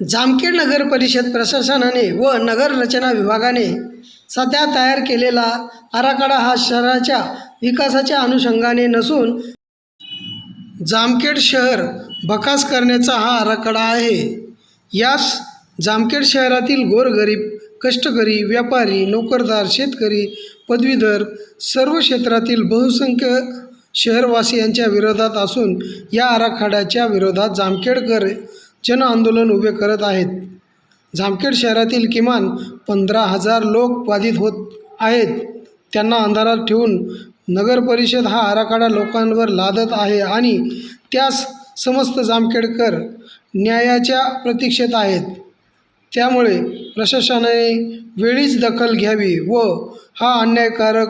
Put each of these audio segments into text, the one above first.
जामखेड नगर परिषद प्रशासनाने व नगर रचना विभागाने सध्या तयार केलेला आराखडा हा शहराच्या विकासाच्या अनुषंगाने नसून जामखेड शहर बकास करण्याचा हा आराखडा आहे. यास जामखेड शहरातील गोरगरीब कष्टकरी व्यापारी नोकरदार शेतकरी पदवीधर सर्व क्षेत्रातील बहुसंख्य शहरवासियांच्या विरोधात असून या आराखड्याच्या विरोधात जामखेडकर जन आंदोलन उभे करत आहेत. जामखेड शहरातील किमान पंधरा हजार लोक बाधित होत आहेत. त्यांना अंधारात ठेवून नगर परिषद हा आराखडा लोकांवर लादत आहे आणि त्यास समस्त जामखेडकर न्यायाच्या प्रतीक्षेत आहेत. त्यामुळे प्रशासनाने वेळीच दखल घ्यावी व हा अन्यायकारक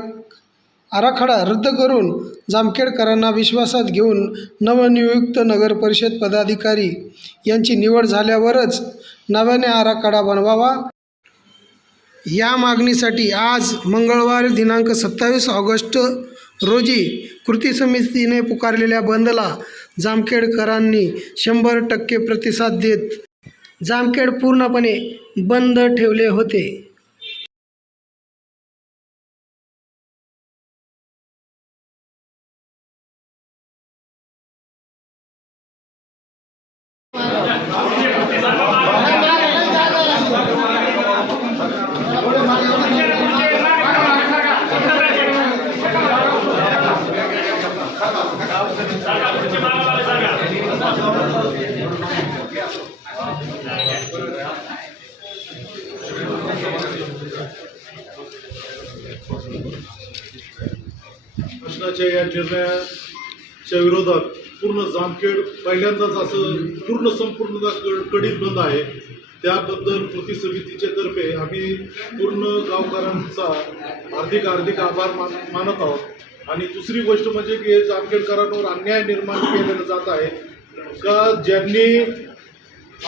आराखडा रद्द करून जामखेडकरांना विश्वासात घेऊन नवनियुक्त नगरपरिषद पदाधिकारी यांची निवड झाल्यावरच नव्याने आराखडा बनवावा. या मागणीसाठी आज मंगळवार दिनांक सत्तावीस ऑगस्ट रोजी कृती समितीने पुकारलेल्या बंदला जामखेडकरांनी शंभर टक्के प्रतिसाद देत जामखेड पूर्णपणे बंद ठेवले होते. शासनाच्या या निर्णयाच्या विरोधात पूर्ण जामखेड पहिल्यांदाच असं पूर्ण संपूर्ण कडीत बंद आहे. त्याबद्दल कृती समितीच्या तर्फे आम्ही पूर्ण गावकऱ्यांचा हार्दिक हार्दिक आभार मान मानत आहोत. आणि दुसरी गोष्ट म्हणजे की हे जामखेडकरांवर अन्याय निर्माण केलेला जात आहे. का ज्यांनी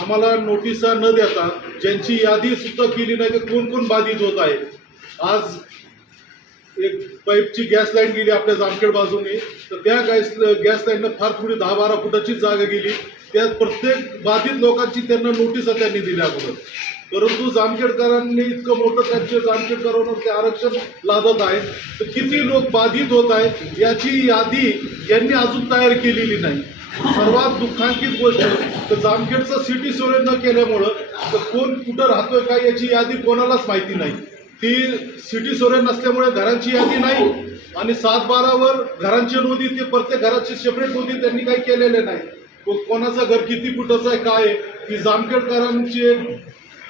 आम्हाला नोटिसा न देता ज्यांची यादी सुद्धा केली नाही तर कोण कोण बाधित होत आहे? आज एक पाईपची गॅस लाईन गेली आपल्या जामखेड बाजूने. तर त्या गॅस गॅस लाईननं फार थोडी दहा बारा फुटाची जागा गेली. त्यात प्रत्येक बाधित लोकांची त्यांना नोटीस त्यांनी दिल्या अगोदर. परंतु जामखेडकरांनी इतकं मोठं त्यांचे जामखेडकरांवर ते आरक्षण लादत आहे तर किती लोक बाधित होत आहेत याची यादी यांनी अजून तयार केलेली नाही. सर्वात दुःखांकित गोष्ट तर जामखेडचं सिटी सर्वे न केल्यामुळं तर कोण कुठं राहतोय काय याची यादी कोणालाच माहिती नाही. ती सिटी सोरे नसल्यामुळे घरांची यादी नाही आणि सात बारावर घरांची नोंदी ते प्रत्येक घराची सेपरेट नोंदी त्यांनी काही केलेले नाही. कोणाचं घर किती फुटाचं आहे काय आहे ही जामखेडकरांची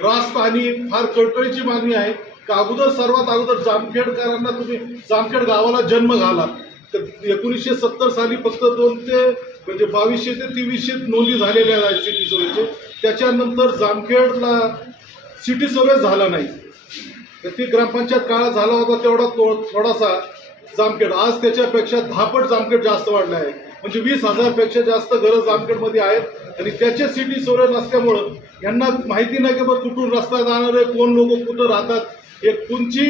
रास्त आणि फार कळकळीची मागणी आहे का अगोदर सर्वात अगोदर जामखेडकरांना तुम्ही जामखेड गावाला जन्म घाला. तर एकोणीसशे सत्तर साली फक्त दोन ते म्हणजे बावीसशे ते तेवीसशे नोंदी झालेल्या आहेत सिटी सोरेचे त्याच्यानंतर जामखेडला सिटी सोरे झाला नाही. तर ती ग्रामपंचायत काळात झाला होता तेवढा तो थोडासा जामखेड. आज त्याच्यापेक्षा दहापट जामखेड जास्त वाढलं आहे. म्हणजे वीस हजारपेक्षा जास्त घरं जामखेडमध्ये आहेत आणि त्याचे सिटी सोरे नसल्यामुळं यांना माहिती नाही की बा कुठून रस्ता जाणार आहे कोण लोक कुठं राहतात. एक कोणची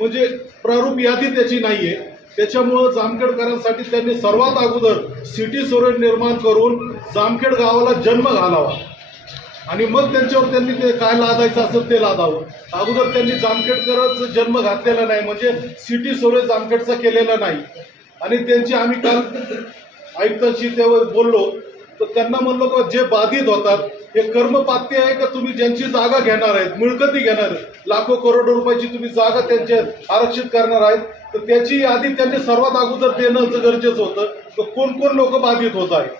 म्हणजे प्रारूप यादी त्याची नाही आहे त्याच्यामुळं जामखेडकरांसाठी त्यांनी सर्वात अगोदर सिटी सोरे निर्माण करून जामखेड गावाला जन्म घालावा. आणि मग त्यांच्यावर त्यांनी ते काय लादायचं असेल ते लादावं. अगोदर त्यांनी जामखेडकरच जन्म घातलेला नाही म्हणजे सिटी सोरे जामखेडचा केलेला नाही. आणि त्यांची आम्ही काल आयुक्तांशी त्यावर बोललो तर त्यांना म्हणलो का जे बाधित होतात हे कर्मपात्य आहे का तुम्ही ज्यांची जागा घेणार आहेत मिळकती घेणार आहेत? लाखो करोडो रुपयाची तुम्ही जागा त्यांच्या आरक्षित करणार आहेत. तर त्याची यादी त्यांनी सर्वात अगोदर देणं गरजेचं होतं. तर कोण कोण लोक बाधित होत आहेत?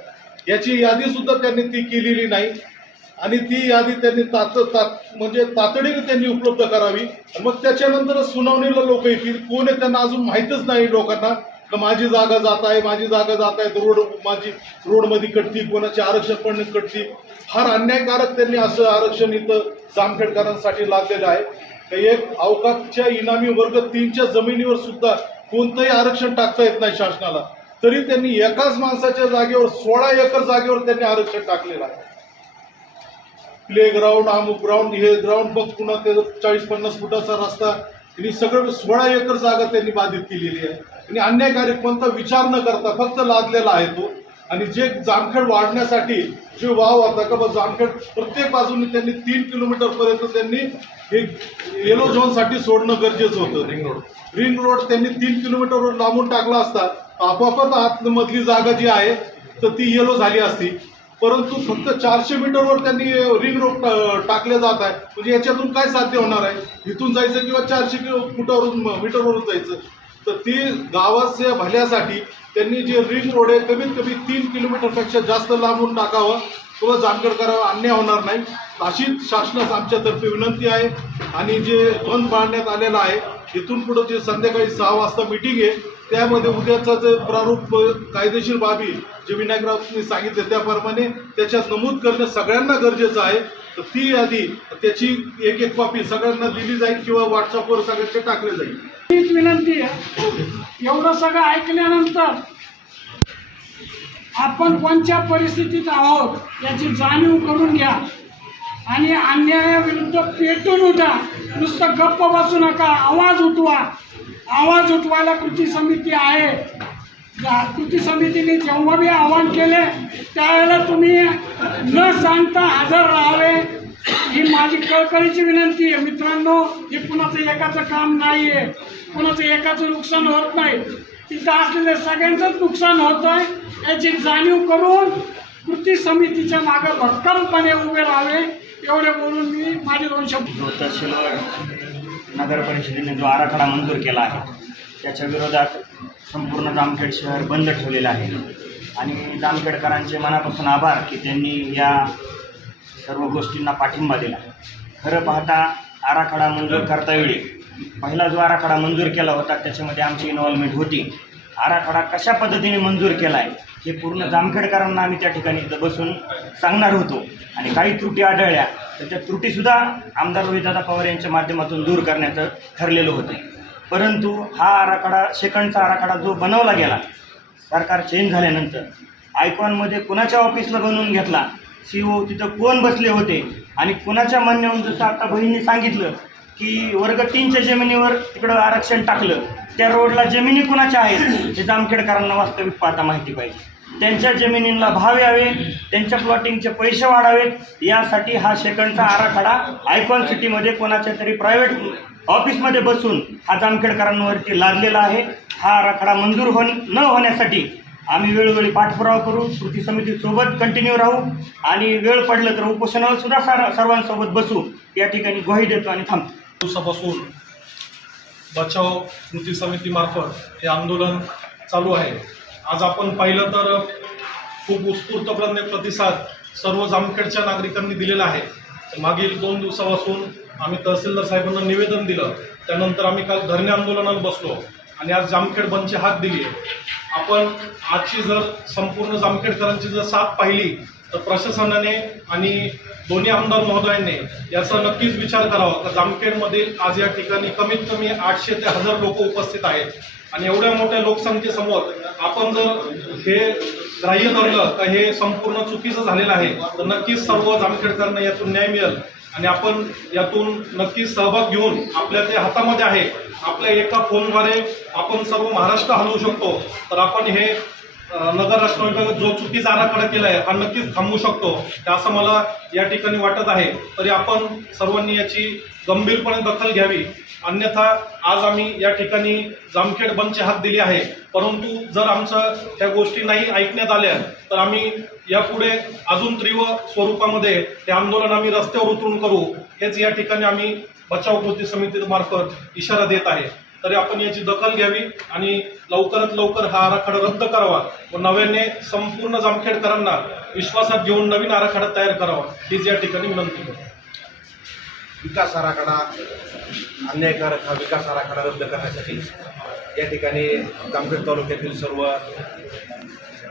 याची यादी सुद्धा त्यांनी ती केलेली नाही. आणि ती यादी त्यांनी तात म्हणजे तातडीने त्यांनी उपलब्ध करावी. आणि मग त्याच्यानंतर सुनावणीला लोक येतील. कोण आहे त्यांना अजून माहीतच नाही लोकांना. का माझी जागा जात आहे माझी जागा जात आहे रोड माझी रोडमध्ये कटती कोणाचे आरक्षण पण कटती. फार अन्यायकारक त्यांनी असं आरक्षण इथं जामखेडकरांसाठी लादलेलं आहे. एक अवकाशच्या इनामी वर्ग तीनच्या जमिनीवर सुद्धा कोणतंही आरक्षण टाकता येत नाही शासनाला. तरी त्यांनी एकाच माणसाच्या जागेवर सोळा एकर जागेवर त्यांनी आरक्षण टाकलेलं आहे. प्ले ग्राउंड अमुक ग्राउंड हे ग्राउंड बघ पुन्हा ते चाळीस पन्नास फुटाचा रस्ता. आणि सगळं सोळा एकर जागा त्यांनी बाधित केलेली आहे. आणि अन्यायकारी कोणता विचार न करता फक्त लादलेला आहे तो. आणि जे जामखेड वाढण्यासाठी जे वाव होता का बा जामखेड प्रत्येक बाजूने त्यांनी तीन किलोमीटर पर्यंत त्यांनी हे येलो झोनसाठी सोडणं गरजेचं होतं. रिंग रोड रिंग रोड त्यांनी तीन किलोमीटरवर लांबून टाकला असता आपोआपच आतमधली जागा जी आहे तर ती येलो झाली असती. परंतु फक्त चारशे मीटरवर त्यांनी रिंग रोड टाकले जात आहे म्हणजे याच्यातून काय साध्य होणार आहे? इथून जायचं किंवा चारशे किलो फुटावरून मीटरवरून जायचं? तर ती गावाच्या भल्यासाठी त्यांनी जे रिंग रोड आहे कमीत कमी तीन किलोमीटरपेक्षा जास्त लांबून टाकावं किंवा जामखेड करावं अन्याय होणार नाही. अशीच शासनास आमच्यातर्फे विनंती आहे. आणि जे बंद पाळण्यात आलेलं आहे इथून पुढं जे संध्याकाळी सहा वाजता मिटिंग आहे त्यामध्ये उद्याचा जे प्रारूप कायदेशीर बाबी जे विनायकरावनी सांगितले त्याप्रमाणे त्याच्यात नमूद करणं सगळ्यांना गरजेचं आहे. तर ती यादी त्याची एक एक कॉपी सगळ्यांना दिली जाईल किंवा व्हॉट्सअपवर सगळ्यांचे टाकले जाईल. हीच विनंती आहे. एवढं सगळं ऐकल्यानंतर आपण कोणत्या परिस्थितीत आहोत याची जाणीव करून घ्या. आणि अन्यायाविरुद्ध पेटून उठा. नुसतं गप्प बसू नका. आवाज उठवा. आवाज उठवायला कृती समिती आहे. जा- कृती समितीने जेव्हा मी आवाहन केले त्यावेळेला तुम्ही न सांगता हजर राहावे. ही माझी कळकळीची विनंती आहे. मित्रांनो हे कुणाचं एकाचं काम नाही आहे कुणाचं एकाचं नुकसान होत नाही. तिथं असलेले सगळ्यांचंच नुकसान होत आहे याची जाणीव करून कृती समितीच्या मागं भक्कमपणे उभे राहावे. एवढे बोलून मी माझे दोन शब्द जो तहसीलवर नगर परिषदेने जो आराखडा मंजूर केला आहे त्याच्या विरोधात संपूर्ण जामखेड शहर बंद ठेवलेलं आहे. आणि जामखेडकरांचे मनापासून आभार की त्यांनी या सर्व गोष्टींना पाठिंबा दिला. खरं पाहता आराखडा मंजूर करतावेळी पहिला जो आराखडा मंजूर केला होता त्याच्यामध्ये आमची इन्व्हॉल्वमेंट होती. आराखडा कशा पद्धतीने मंजूर केला आहे हे पूर्ण जामखेडकरांना आम्ही त्या ठिकाणी बसून सांगणार होतो. आणि काही त्रुटी आढळल्या तर त्या त्रुटीसुद्धा आमदार रोहितदादा पवार यांच्या माध्यमातून दूर करण्याचं ठरलेलं होतं. परंतु हा आराखडा सेकंडचा आराखडा जो बनवला गेला सरकार चेंज झाल्यानंतर आयकॉनमध्ये कुणाच्या ऑफिसला बनवून घेतला सी ओ तिथं कोण बसले होते आणि कुणाच्या म्हणण्यावरून जसं आता बहिणीने सांगितलं की वर्ग तीनच्या जमिनीवर तिकडं आरक्षण टाकलं त्या रोडला जमिनी कुणाच्या आहेत हे जामखेडकरांना वास्तविक पाहता माहिती पाहिजे. त्यांच्या जमिनींना भाव यावे त्यांच्या प्लॉटिंगचे पैसे वाढावेत यासाठी हा सेकंडचा आराखडा आयकॉन सिटीमध्ये कोणाच्या तरी प्रायव्हेट ऑफिसमध्ये बसून हा जामखेडकरांवरती लादलेला आहे. हा आराखडा मंजूर हो न होण्यासाठी आम्ही वेळोवेळी पाठपुरावा करू कृती समितीसोबत कंटिन्यू राहू आणि वेळ पडलं तर उपोषणावर सुद्धा सार सर्वांसोबत बसू. या ठिकाणी ग्वाही देतो आणि थांबतो. दिवसापासून बचाव कृती समितीमार्फत हे आंदोलन चालू आहे. आज आपण पाहिलं तर खूप उत्स्फूर्तपणे प्रतिसाद सर्व जामखेडच्या नागरिकांनी दिलेला आहे. मागील दोन दिवसापासून आम्ही तहसीलदार साहेबांना निवेदन दिलं. त्यानंतर आम्ही काल धरणे आंदोलनाला बसलो आणि आज जामखेड बंदची हात दिली आहे. आपण आजची जर संपूर्ण जामखेडकरांची जर साथ पाहिली तर प्रशासनाने आणि दोन्ही आमदार महोदयांनी याचा नक्कीच विचार करावा. का जामखेडमध्ये आज या ठिकाणी कमीत कमी आठशे ते हजार लोक उपस्थित आहेत. आणि एवढ्या मोठ्या लोकसंख्येसमोर आपण जर हे ग्राह्य धरलं तर हे संपूर्ण चुकीचं झालेलं आहे तर नक्कीच सर्व जामखेडकरांना यातून न्याय मिळेल. आणि आपण यातून नक्कीच सहभाग घेऊन आपल्या ते हातामध्ये आहे आपल्या एका फोनद्वारे आपण सर्व महाराष्ट्र हलवू शकतो. तर आपण हे नगर राष्ट्र जो चुकीचा आराखडा केला आहे हा नक्कीच थांबवू शकतो. असं मला या ठिकाणी वाटत आहे. तरी आपण सर्वांनी याची गंभीरपणे दखल घ्यावी. अन्यथा आज आम्ही या ठिकाणी जामखेड बंदचे हात दिली आहे. परंतु जर आमचं त्या गोष्टी नाही ऐकण्यात आल्या तर आम्ही यापुढे अजून तीव्र स्वरूपामध्ये ते आंदोलन आम्ही रस्त्यावर उतरून करू. हेच या ठिकाणी आम्ही बचाव कृती समितीमार्फत इशारा देत आहे. तरी आपण याची दखल घ्यावी आणि लवकरात लवकर हा आराखडा रद्द करावा व नव्याने संपूर्ण जामखेडकरांना विश्वासात घेऊन नवीन आराखडा तयार करावा हीच या ठिकाणी विनंती करतो. विकास आराखडा अन्यायकारक हा विकास आराखडा रद्द करण्यासाठी या ठिकाणी जामखेड तालुक्यातील सर्व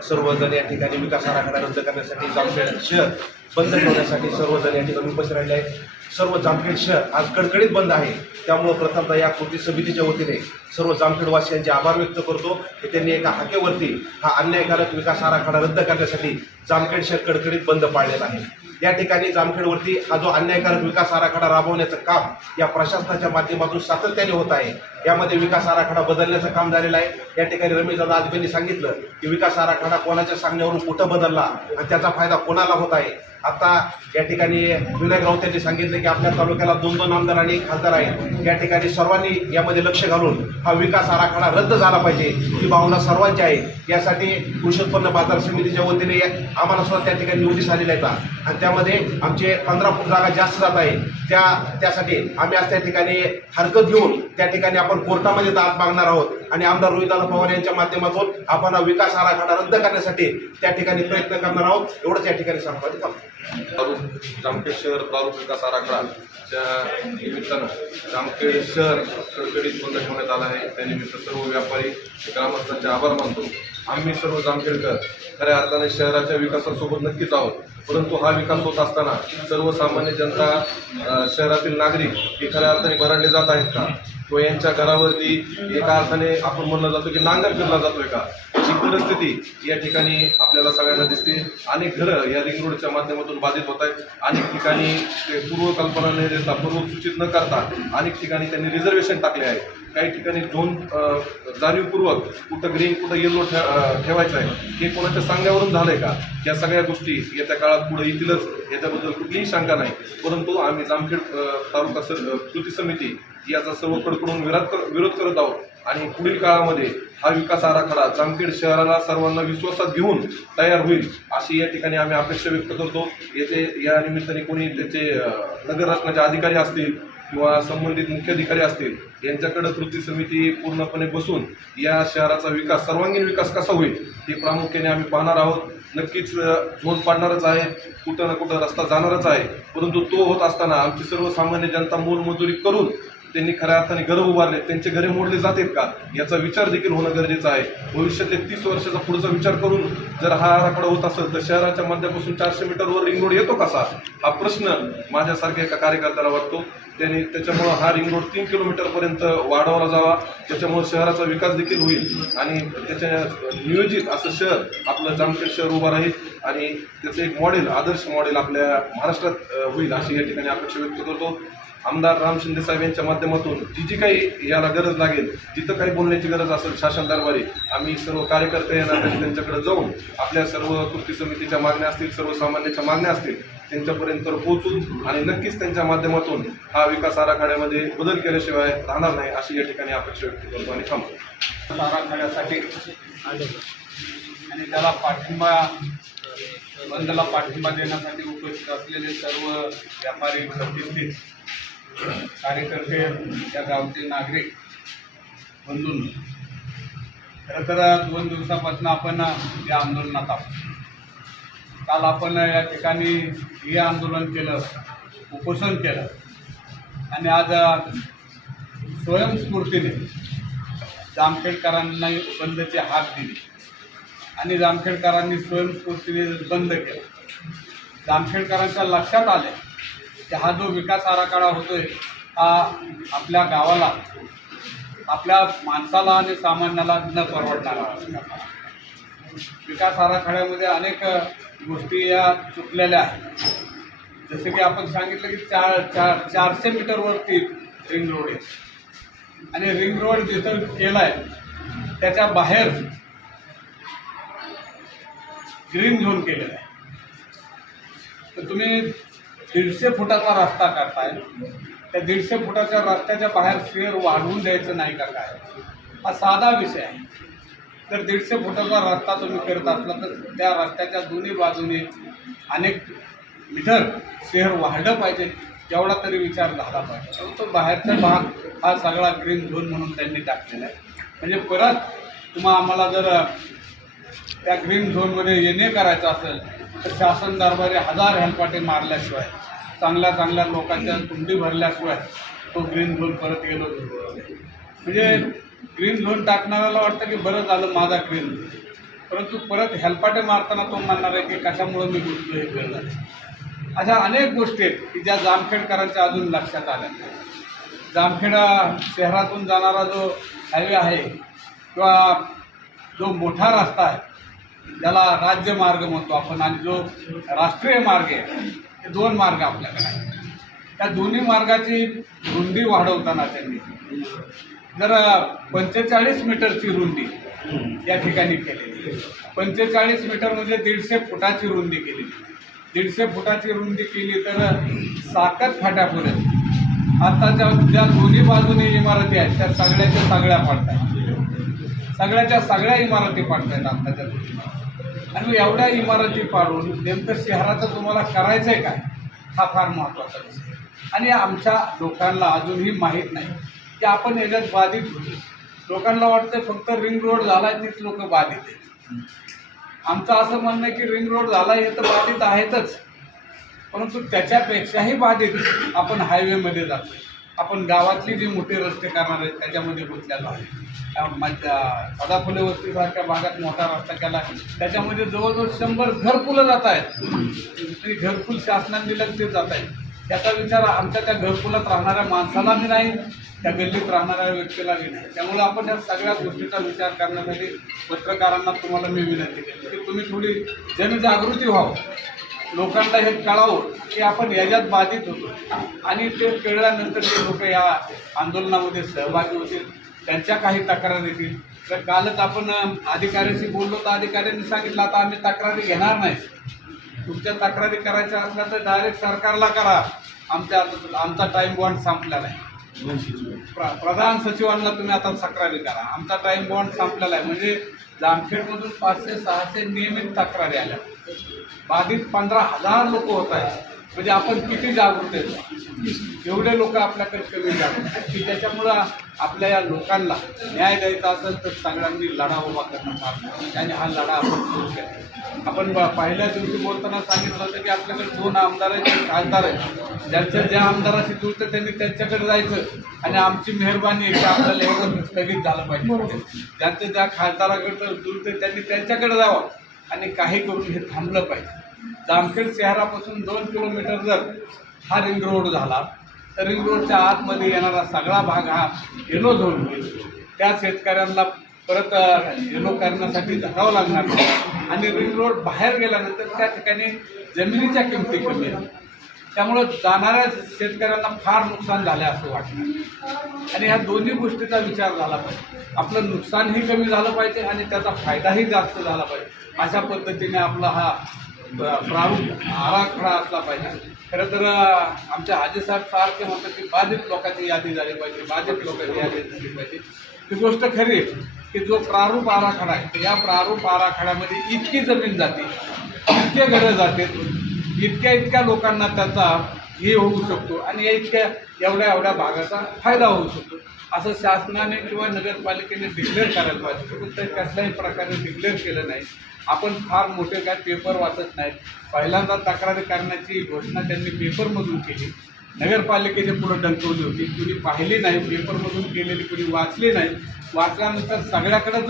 सर्वजण या ठिकाणी विकास आराखडा रद्द करण्यासाठी जामखेड शहर बंद ठेवण्यासाठी सर्वजण या ठिकाणी उपस्थित राहिले आहेत. सर्व जामखेड शहर आज कडकडीत बंद आहे. त्यामुळं प्रथमतः या कृती समितीच्या वतीने सर्व जामखेडवासियांचे आभार व्यक्त करतो की त्यांनी एका हाकेवरती हा अन्यायकारक विकास आराखडा रद्द करण्यासाठी जामखेड शहर कडकडीत बंद पाळलेला आहे. या ठिकाणी जामखेडवरती हा जो अन्यायकारक विकास आराखडा राबवण्याचं काम या प्रशासनाच्या माध्यमातून सातत्याने होत आहे. यामध्ये विकास आराखडा बदलण्याचं काम झालेलं आहे. या ठिकाणी रमेश दादा आजबेंनी सांगितलं की विकास आराखडा कोणाच्या सांगण्यावरून कुठं बदलला आणि त्याचा फायदा कोणाला होत आहे? आता या ठिकाणी विनय राऊत यांनी सांगितलं की आपल्या तालुक्याला दोन दोन आमदार आणि खासदार आहेत. या ठिकाणी सर्वांनी यामध्ये लक्ष घालून हा विकास आराखडा रद्द झाला पाहिजे ही भावना सर्वांची आहे. यासाठी कृषी उत्पन्न बाजार समितीच्या वतीने आम्हाला सुद्धा त्या ठिकाणी नोटीस आलेल्या आहेत. आणि त्यामध्ये आमचे पंधरा फूट जागा जास्त जात आहे. त्या त्यासाठी आम्ही आज त्या ठिकाणी हरकत घेऊन त्या ठिकाणी आपण कोर्टामध्ये दाद मागणार आहोत. आणि आमदार रोहितदादा पवार यांच्या माध्यमातून आपण हा विकास आराखडा रद्द करण्यासाठी त्या ठिकाणी प्रयत्न करणार आहोत. एवढंच या ठिकाणी सांगतो. जामखेड शहर प्रारूप विकास आराखडाच्या निमित्तानं जामखेड शहर कडकडीत बंद ठेवण्यात आलं आहे. त्यानिमित्त सर्व व्यापारी ग्रामस्थांचे आभार मानतो. आम्ही सर्व जामखेडकर खऱ्या अर्थाने शहराच्या विकासासोबत नक्कीच आहोत. परंतु हा विकास होत असताना सर्वसामान्य जनता शहरातील नागरिक हे खऱ्या अर्थाने भरडले जात आहेत का? व यांच्या घरावरती एका अर्थाने आपण म्हणलं जातो की नांगर फिरला जातोय का? ही परिस्थिती या ठिकाणी आपल्याला सगळ्यांना दिसते. अनेक घरं या रिंग रोडच्या माध्यमातून बाधित होत आहेत. अनेक ठिकाणी ते पूर्वकल्पना न देता पूर्वसूचित न करता अनेक ठिकाणी त्यांनी रिझर्वेशन टाकले आहे काही ठिकाणी झोन जाणीवपूर्वक कुठं ग्रीन कुठं येल्लो ठे ठेवायचं आहे हे कोणाच्या सांगण्यावरून आहे का? या सगळ्या गोष्टी येत्या काळात पुढे येतीलच. याच्याबद्दल कुठलीही शंका नाही. परंतु आम्ही जामखेड तालुका स कृती समिती याचा सर्व कडकडून विरोध कर विरोध करत आहोत. आणि पुढील काळामध्ये हा विकास आराखडा जामखेड शहराला सर्वांना विश्वासात घेऊन तयार होईल अशी या ठिकाणी आम्ही अपेक्षा व्यक्त करतो. येथे या निमित्ताने कोणी त्याचे नगररचनाचे अधिकारी असतील किंवा संबंधित मुख्याधिकारी असतील यांच्याकडे कृती समिती पूर्णपणे बसून या शहराचा विकास सर्वांगीण विकास कसा होईल हे प्रामुख्याने आम्ही पाहणार आहोत. नक्कीच झोन पाडणारच आहे कुठं ना कुठं रस्ता जाणारच आहे परंतु तो होत असताना आमची सर्वसामान्य जनता मोलमजुरी करून त्यांनी खऱ्या अर्थाने घरं उभारले. त्यांचे घरे मोडले जातात का? याचा विचार देखील होणं गरजेचं आहे. भविष्यातले तीस वर्षाचा पुढचा विचार करून जर हा आराखडा होत असेल तर शहराच्या मध्यापासून चारशे मीटरवर रिंग रोड येतो कसा हा प्रश्न माझ्यासारख्या एका कार्यकर्त्याला वाटतो. त्यांनी त्याच्यामुळं हा रिंग रोड तीन किलोमीटरपर्यंत वाढवला जावा. त्याच्यामुळे शहराचा विकास देखील होईल. आणि त्याच्या नियोजित असं शहर आपलं जामखेड शहर उभं राहील. आणि त्याचं एक मॉडेल आदर्श मॉडेल आपल्या महाराष्ट्रात होईल अशी या ठिकाणी अपेक्षा व्यक्त करतो. आमदार राम शिंदे साहेब यांच्या माध्यमातून जी जी काही याला गरज लागेल जिथं काही बोलण्याची गरज असेल शासन दरबारी आम्ही सर्व कार्यकर्ते येणार नात्याने त्यांच्याकडे जाऊन आपल्या सर्व कृती समितीच्या मागण्या असतील सर्वसामान्याच्या मागण्या असतील त्यांच्यापर्यंत पोहोचून आणि नक्कीच त्यांच्या माध्यमातून हा विकास आराखड्यामध्ये बदल केल्याशिवाय राहणार नाही अशी या ठिकाणी अपेक्षा व्यक्त करतो आणि थांबतो. आराखड्यासाठी आणि त्याला पाठिंबा बंदला पाठिंबा देण्यासाठी उपस्थित असलेले सर्व व्यापारी प्रतिनिधी कार्यकर्ते या गावचे नागरिक बंधून. खरं तर दोन दिवसापासून आपण या आंदोलनात आहोत. काल आपण या ठिकाणी हे आंदोलन केलं उपोषण केलं. आणि आज स्वयंस्फूर्तीने जामखेडकरांना बंदची हात दिली. आणि जामखेडकरांनी स्वयंस्फूर्तीने बंद केलं. जामखेडकरांच्या लक्षात आले हा जो विकास आराखडा होतोय हा आपल्या गावाला आपल्या माणसाला आणि सामान्याला न परवडणारा विकास विकास आराखड्यामध्ये अनेक गोष्टी या चुकलेल्या आहेत. जसं की आपण सांगितलं की चार चार चारशे मीटरवरती रिंग रोड आहे. आणि रिंग रोड जिथं केला आहे त्याच्या बाहेर ग्रीन झोन केलेला आहे. तर तुम्ही दीडशे फुटाचा रस्ता करताय त्या दीडशे फुटाच्या रस्त्याच्या बाहेर शेअर वाढवून द्यायचं नाही का काय? हा साधा विषय आहे. तर दीडशे फुटाचा रस्ता तुम्ही करत असला तर त्या रस्त्याच्या दोन्ही बाजूने अनेक मीटर शेअर वाढलं पाहिजे एवढा तरी विचार झाला पाहिजे. तो बाहेरचा भाग हा सगळा ग्रीन झोन म्हणून त्यांनी टाकलेला आहे. म्हणजे परत तुम्हाला आम्हाला जर त्या ग्रीन झोनमध्ये येणे करायचं असेल तर शासन दरबारी हजार हेलपाटे मारल्याशिवाय चांगल्या चांगल्या लोकांच्या तुंडी भरल्याशिवाय तो ग्रीन झोन परत गेलो म्हणजे ग्रीन झोन टाकणाऱ्याला वाटतं की बरं झालं माझा ग्रीन परंतु परत हेलपाटे मारताना तो म्हणणार आहे की कशामुळं मी गुंतलो हे कळलं अशा अनेक गोष्टी आहेत की ज्या जामखेडकरांच्या अजून लक्षात आल्या नाहीत. जामखेडा शहरातून जाणारा जो हायवे आहे किंवा जो मोठा रस्ता आहे ज्याला राज्य मार्ग म्हणतो आपण आणि जो राष्ट्रीय मार्ग आहे हे दोन मार्ग आपल्याकडे आहेत. त्या दोन्ही मार्गाची रुंदी वाढवताना त्यांनी जर पंचेचाळीस मीटरची रुंदी या ठिकाणी केलेली पंचेचाळीस मीटर म्हणजे दीडशे फुटाची रुंदी केली दीडशे फुटाची रुंदी केली तर साकत फाट्यापर्यंत आत्ताच्या ज्या दोन्ही बाजूने इमारती आहेत त्या सगळ्याच्या सगळ्या पडतात सगळ्याच्या सगळ्या इमारती पाडतायत आत्ताच्या दृष्टीने आणि एवढ्या इमारती पाडून नेमकं शहराचं तुम्हाला करायचं आहे काय? हा फार महत्त्वाचा विषय. आणि आमच्या लोकांना अजूनही माहीत नाही की आपण याच्यात बाधित होतो. लोकांना वाटतं फक्त रिंग रोड झाला तीच लोक बाधित आहेत. आमचं असं म्हणणं आहे की रिंग रोड झाला हे तर बाधित आहेतच. परंतु त्याच्यापेक्षाही बाधित आपण हायवेमध्ये जातो आपण गावातले जे मोठे रस्ते करणार आहेत त्याच्यामध्ये गुंतलेलो आहे. त्या माझ्या सदा फुले वस्तीसारख्या भागात मोठा रस्ता केला आहे. त्याच्यामध्ये जवळजवळ शंभर घरकुलं जात आहेत. आणि घरकुल शासनाने दिलं ते जात आहेत. त्याचा विचार आमच्या त्या घरकुलात राहणाऱ्या माणसाला बी नाही त्या गल्लीत राहणाऱ्या व्यक्तीला बी नाही. त्यामुळे आपण या सगळ्या गोष्टीचा विचार करण्यासाठी पत्रकारांना तुम्हाला मी विनंती केली. की तुम्ही थोडी जनजागृती व्हावं. लोकांना हे कळावं की आपण याच्यात बाधित होतो. आणि ते कळल्यानंतर ते लोक या आंदोलनामध्ये सहभागी होतील. त्यांच्या काही तक्रारी येतील. तर कालच आपण अधिकाऱ्याशी बोललो तर अधिकाऱ्यांनी सांगितलं आता आम्ही तक्रारी घेणार नाही. तुमच्या तक्रारी करायच्या असल्या तर डायरेक्ट सरकारला करा. आमच्या आमचा टाईम बॉन्ड संपलेला आहे. प्र प्रधान सचिवांना तुम्ही आता तक्रारी करा. आमचा टाईम बॉन्ड संपलेला आहे. म्हणजे जामखेडमधून पाचशे सहाशे नियमित तक्रारी आल्या. बाधित पंधरा हजार लोक होत आहेत. म्हणजे आपण किती जागृत आहेत? एवढे लोक आपल्याकडे कमी जागृत आहेत. की त्याच्यामुळं आपल्या या लोकांना न्याय द्यायचा असेल तर सगळ्यांनी लढा उभा करणं फार आहे. आणि हा लढा आपण सुरू केला आपण पहिल्या दिवशी बोलताना सांगितलं होतं की आपल्याकडे दोन आमदार आहेत खासदार आहेत ज्यांच्या ज्या आमदाराशी जुळतं त्यांनी त्यांच्याकडे जायचं. आणि आमची मेहरबानी आहे की आपल्याला एवढं स्थगित झालं पाहिजे. ज्यांचं ज्या खासदाराकडं जुळतं त्यांनी त्यांच्याकडे जावं. आणि काही करून हे थांबलं पाहिजे. जामखेड शहरापासून दोन किलोमीटर जर हा रिंग रोड झाला तर रिंग रोडच्या आतमध्ये येणारा सगळा भाग हा येलो झोन होईल. त्या शेतकऱ्यांना परत येलो करण्यासाठी धरावं लागणार आणि रिंग रोड बाहेर गेल्यानंतर त्या ठिकाणी जमिनीच्या किमती कमी आहेत. त्यामुळं जाणाऱ्या शेतकऱ्यांना फार नुकसान झालं असं वाटतं. आणि ह्या दोन्ही गोष्टीचा विचार झाला पाहिजे. आपलं नुकसानही कमी झालं पाहिजे आणि त्याचा फायदाही जास्त झाला पाहिजे. अशा पद्धतीने आपला हा प्रारूप आराखडा असला पाहिजे. खरं तर आमच्या हाजी साहेब सारखे म्हणतात की बाधित लोकांची यादी झाली पाहिजे बाधित लोकांची यादी झाली पाहिजे. ही गोष्ट खरी आहे की जो प्रारूप आराखडा आहे या प्रारूप आराखड्यामध्ये इतकी जमीन जाते इतके घरं जाते इतक्या इतक्या लोकांना त्याचा हे होऊ शकतो आणि या इतक्या एवढ्या एवढ्या भागाचा फायदा होऊ शकतो. असं शासनाने किंवा नगरपालिकेने डिक्लेअर करायला पाहिजे. पण कसल्याही प्रकारे डिक्लेअर केलं नाही. आपण फार मोठे काय पेपर वाचत नाहीत. पहिल्यांदा तक्रारी करण्याची घोषणा त्यांनी पेपरमधून केली. नगरपालिकेच्या पुढं डंकवली होती. कुणी पाहिली नाही पेपरमधून केलेली कुणी वाचली नाही. वाचल्यानंतर सगळ्याकडेच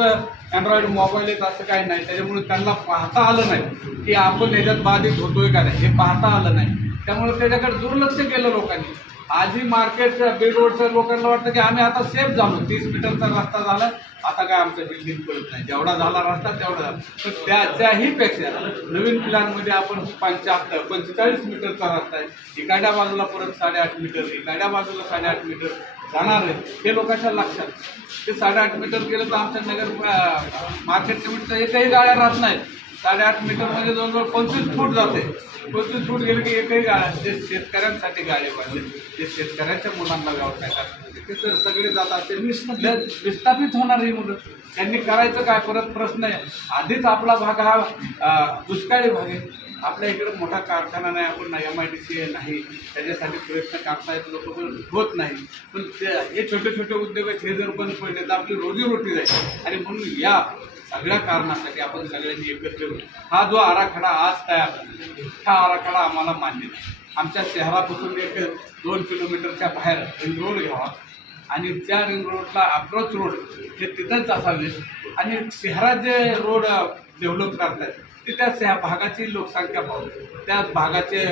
अँड्रॉइड मोबाईल आहेत असं काही नाही. त्याच्यामुळे त्यांना पाहता आलं नाही की आपण याच्यात बाधित होतोय का नाही. हे पाहता आलं नाही. त्यामुळे त्याच्याकडे दुर्लक्ष केलं लोकांनी. आजही मार्केट बीड रोडच्या लोकांना वाटतं की आम्ही आता सेफ झालो तीस मीटरचा रस्ता झाला. आता काय आमचं बिल्डिंग पडत नाही. जेवढा झाला रस्ता तेवढा झाला. पण त्याच्याही पेक्षा नवीन प्लॅनमध्ये आपण पंच्याहत्तर पंचेचाळीस मीटरचा रस्ता आहे. इकाड्या बाजूला परत साडेआठ मीटर इकाड्या बाजूला साडेआठ मीटर जाणार आहे. हे लोकांच्या लक्षात? ते साडेआठ मीटर गेलं तर आमच्या नगर मार्केट लिमिटचं एकही गाड्या राहत नाहीत. साडेआठ मीटर म्हणजे जवळजवळ पंचवीस फूट जाते. पंचवीस फूट गेलं की एकही गाड्या जे शेतकऱ्यांसाठी गाडी पाहिजे जे शेतकऱ्यांच्या मुलांना व्यवसाय करतात ते तर सगळे जात असते विस्थापित होणार ही मुलं. त्यांनी करायचं काय? परत प्रश्न आहे. आधीच आपला भाग हा दुष्काळी भाग आहे. आपल्या इकडे मोठा कारखाना नाही आपण एम आय डी सी नाही. त्याच्यासाठी प्रयत्न करतायत लोक पण होत नाही. पण ते हे छोटे छोटे उद्योग आहेत हे जर बंद पडले तर आपली रोजीरोटी जाईल. आणि म्हणून या सगळ्या कारणासाठी आपण सगळ्यांनी एकत्र येऊन हा जो आराखडा आज तयार झाला, हा आराखडा आम्हाला मान्य नाही. आमच्या शहरापासून एक दोन किलोमीटरच्या बाहेर रिंग रोड घ्यावा आणि त्या रिंग रोडला अप्रोच रोड हे तिथंच असावे आणि शहरात जे रोड डेव्हलप करतात ते त्या शहर भागाची लोकसंख्या पाहून त्या भागाचे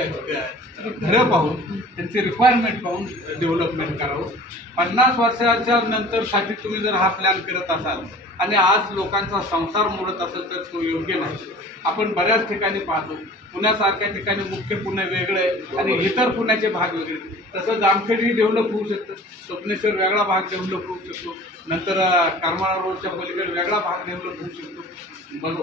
घरं पाहून त्यांची रिक्वायरमेंट पाहून डेव्हलपमेंट करावं. पन्नास वर्षाच्या नंतरसाठी तुम्ही जर हा प्लॅन करत असाल आणि आज लोकांचा संसार मोडत असेल तर तो योग्य नाही. आपण बऱ्याच ठिकाणी पाहतो. पुण्यासारख्या ठिकाणी मुख्य पुणे वेगळं आहे आणि इतर पुण्याचे भाग वेगळे तसं जामखेड ही डेव्हलप होऊ शकतं. स्वप्नेश्वर वेगळा भाग डेव्हलप होऊ शकतो. नंतर करमाळा रोडच्या पलीकडे वेगळा भाग डेव्हलप होऊ शकतो.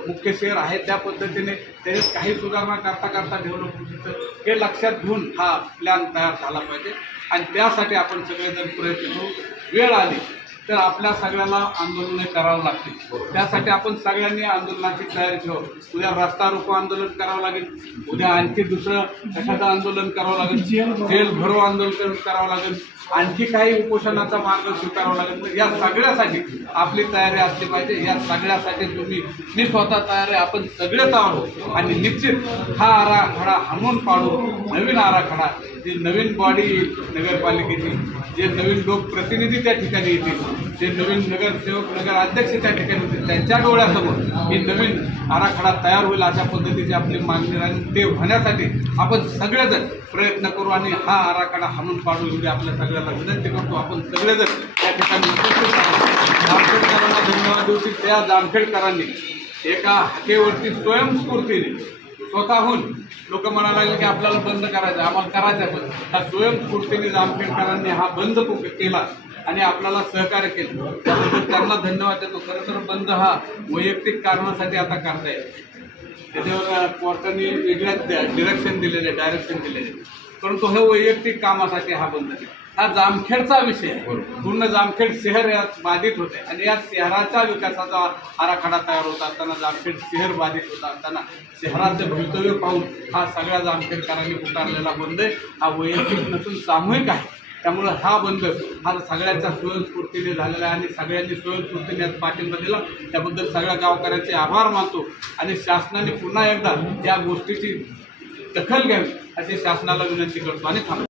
मुख्य शहर आहे त्या पद्धतीने त्याच्यात काही सुधारणा करता करता डेव्हलप होऊ शकतं. हे लक्षात घेऊन हा प्लॅन तयार झाला पाहिजे. आणि त्यासाठी आपण सगळेजण प्रयत्न करू. वेळ आली. तर आपल्या सगळ्याला आंदोलने करावं लागतील. त्यासाठी आपण सगळ्यांनी आंदोलनाची तयारी ठेवू उद्या रस्ता रोको आंदोलन करावं लागेल. उद्या आणखी दुसरं एखादं आंदोलन करावं लागेल. जेल भरो आंदोलन करावं लागेल. आणखी काही उपोषणाचा मार्ग स्वीकारावा लागेल. या सगळ्यासाठी आपली तयारी असली पाहिजे. या सगळ्यासाठी तुम्ही मी स्वतः तयार आहे. आपण सगळेच आहोत. आणि निश्चित हा आराखडा हाणून पाडू. नवीन आराखडा जी नवीन बॉडी येईल नगरपालिकेची जे नवीन लोकप्रतिनिधी त्या ठिकाणी येतील जे नवीन नगरसेवक नगर अध्यक्ष त्या ठिकाणी येतील त्यांच्या डोळ्यासमोर ही नवीन आराखडा तयार होईल अशा पद्धतीची आपली मागणी आणि ते होण्यासाठी आपण सगळेजण प्रयत्न करू आणि हा आराखडा हाणून पाडू एवढी आपल्या सगळ्याला विनंती करतो. आपण सगळेजण त्या ठिकाणी उपस्थित जामखेडकरांना धन्यवाद देऊ की त्या जामखेडकरांनी एका हाकेवरती स्वयंस्फूर्तीने स्वतःहून लोक म्हणायला लागले की आपल्याला बंद करायचं आहे, आम्हाला करायचं आहे बंद. ह्या स्वयंस्फूर्तीने जामखेडकरांनी हा बंद केला आणि आपल्याला सहकार्य केलं. त्याबद्दल त्यांना धन्यवाद देतो. खरं तर बंद हा वैयक्तिक कारणासाठी आता करता येईल. त्याच्यावर कोर्टाने वेगळ्या डिरेक्शन दिलेले डायरेक्शन दिलेले परंतु हे वैयक्तिक कामासाठी हा बंद केला. हा जामखेडचा विषय पूर्ण जामखेड शहर यात बाधित होते. आणि या शहराच्या विकासाचा आराखडा तयार होत असताना जामखेड शहर बाधित होत असताना शहराचं भवितव्य पाहून हा सगळ्या जामखेडकरांनी पुकारलेला बंद हा वैयक्तिक नसून सामूहिक आहे. त्यामुळं हा बंद हा सगळ्यांच्या स्वयंस्फूर्तीने झालेला आहे आणि सगळ्यांनी स्वयंस्फूर्तीने यात पाठिंबा दिला. त्याबद्दल सगळ्या गावकऱ्यांचे आभार मानतो आणि शासनाने पुन्हा एकदा या गोष्टीची दखल घ्यावी अशी शासनाला विनंती करतो. आणि थांबतो